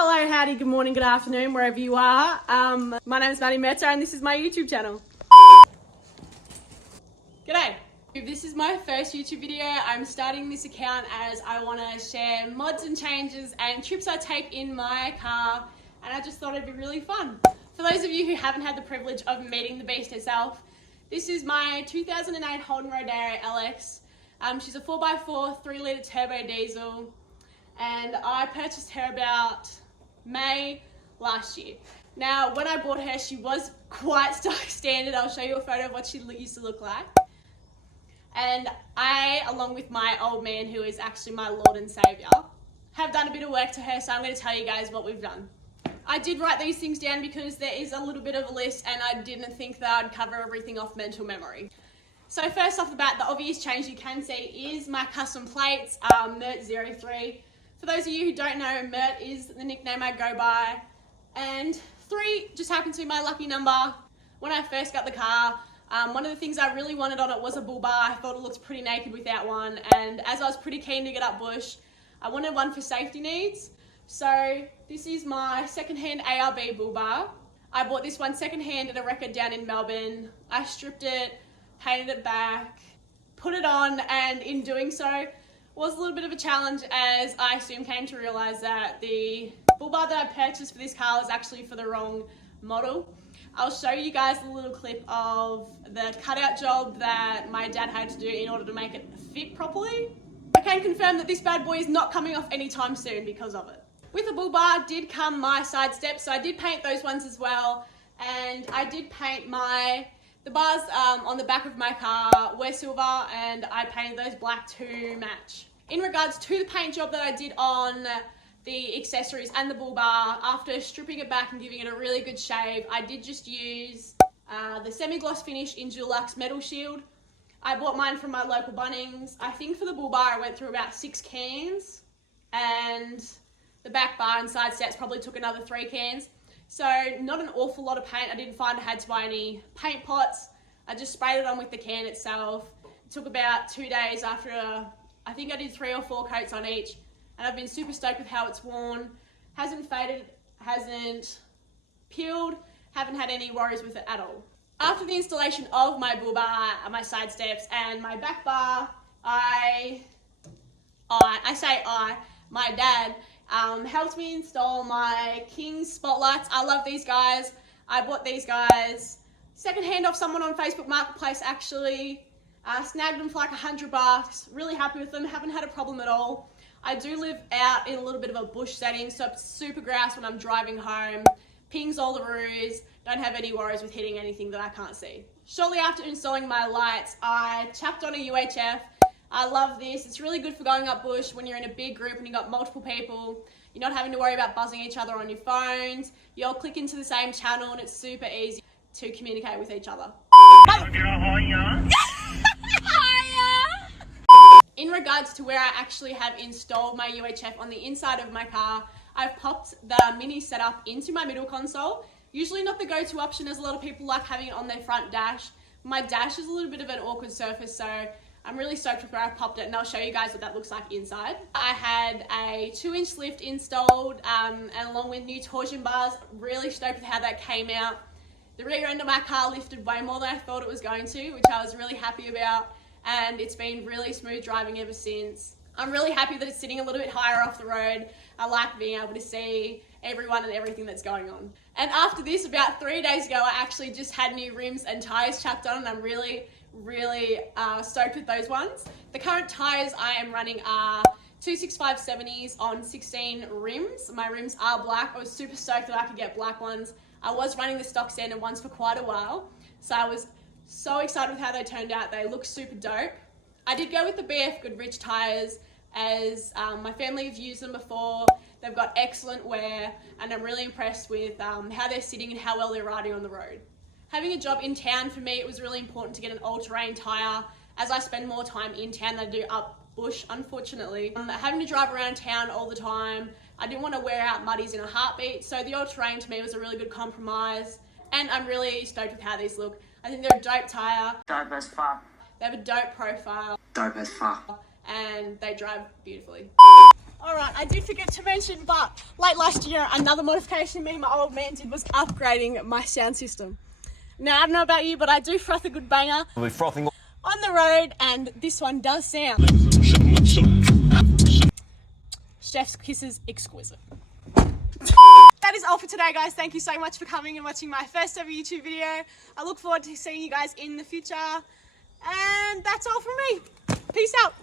Hello, howdy, good morning, good afternoon, wherever you are. My name is Maddie Mehta and this is my YouTube channel. G'day. If this is my first YouTube video, I'm starting this account as I want to share mods and changes and trips I take in my car, and I just thought it'd be really fun. For those of you who haven't had the privilege of meeting the beast herself, this is my 2008 Holden Rodeo LX. She's a 4x4 3-litre turbo diesel, and I purchased her about May last year. Now, when I bought her, she was quite stock standard. I'll show you a photo of what she used to look like. And I, along with my old man, who is actually my Lord and Saviour, have done a bit of work to her, so I'm going to tell you guys what we've done. I did write these things down because there is a little bit of a list and I didn't think that I'd cover everything off mental memory. So first off the bat, the obvious change you can see is my custom plates, Mert03. For those of you who don't know, Mert is the nickname I go by, and 3 just happens to be my lucky number. When I first got the car, one of the things I really wanted on it was a bull bar. I thought it looked pretty naked without one, and as I was pretty keen to get up bush, I wanted one for safety needs. So this is my second-hand ARB bull bar. I bought this one second-hand at a record down in Melbourne. I stripped it, painted it back, put it on, and in doing so was a little bit of a challenge, as I soon came to realise that the bull bar that I purchased for this car was actually for the wrong model. I'll show you guys a little clip of the cutout job that my dad had to do in order to make it fit properly. I can confirm that this bad boy is not coming off anytime soon because of it. With the bull bar did come my side steps, so I did paint those ones as well, and I did paint the bars on the back of my car were silver, and I painted those black to match. In regards to the paint job that I did on the accessories and the bull bar, after stripping it back and giving it a really good shave, I did just use the semi-gloss finish in Dulux Metal Shield. I bought mine from my local Bunnings. I think for the bull bar I went through about 6 cans, and the back bar and side steps probably took another 3 cans. So not an awful lot of paint. I didn't find I had to buy any paint pots. I just sprayed it on with the can itself. It took about 2 days after I think I did 3 or 4 coats on each, and I've been super stoked with how it's worn. Hasn't faded, hasn't peeled, haven't had any worries with it at all. After the installation of my bull bar, my side steps and my back bar, my dad helped me install my King's spotlights. I love these guys. I bought these guys secondhand off someone on Facebook Marketplace actually. Snagged them for like $100. Really happy with them. Haven't had a problem at all. I do live out in a little bit of a bush setting, so it's super grass when I'm driving home. Pings all the roos. Don't have any worries with hitting anything that I can't see. Shortly after installing my lights, I chapped on a UHF. I love this. It's really good for going up bush when you're in a big group and you've got multiple people. You're not having to worry about buzzing each other on your phones. You all click into the same channel and it's super easy to communicate with each other. In regards to where I actually have installed my UHF on the inside of my car, I've popped the mini setup into my middle console. Usually not the go-to option, as a lot of people like having it on their front dash. My dash is a little bit of an awkward surface, so I'm really stoked with where I've popped it, and I'll show you guys what that looks like inside. I had a 2-inch lift installed, and along with new torsion bars. Really stoked with how that came out. The rear end of my car lifted way more than I thought it was going to, which I was really happy about, and it's been really smooth driving ever since. I'm really happy that it's sitting a little bit higher off the road. I like being able to see everyone and everything that's going on. And after this, about 3 days ago, I actually just had new rims and tyres chucked on, and I'm really stoked with those ones. The current tyres I am running are 265/70s on 16 rims. My rims are black. I was super stoked that I could get black ones. I was running the stock standard ones for quite a while, so I was so excited with how they turned out. They look super dope. I did go with the BF Goodrich tyres, as my family have used them before. They've got excellent wear, and I'm really impressed with how they're sitting and how well they're riding on the road. Having a job in town, for me, it was really important to get an all-terrain tyre, as I spend more time in town than I do up bush, unfortunately. Having to drive around town all the time, I didn't want to wear out muddies in a heartbeat, so the all-terrain to me was a really good compromise, and I'm really stoked with how these look. I think they're a dope tyre. Dope as fuck. They have a dope profile. Dope as fuck. And they drive beautifully. Alright, I did forget to mention, but late last year, another modification me and my old man did was upgrading my sound system. Now, I don't know about you, but I do froth a good banger We're frothing on the road, and this one does sound. Chef's kisses exquisite. That is all for today, guys. Thank you so much for coming and watching my first ever YouTube video. I look forward to seeing you guys in the future. And that's all from me. Peace out.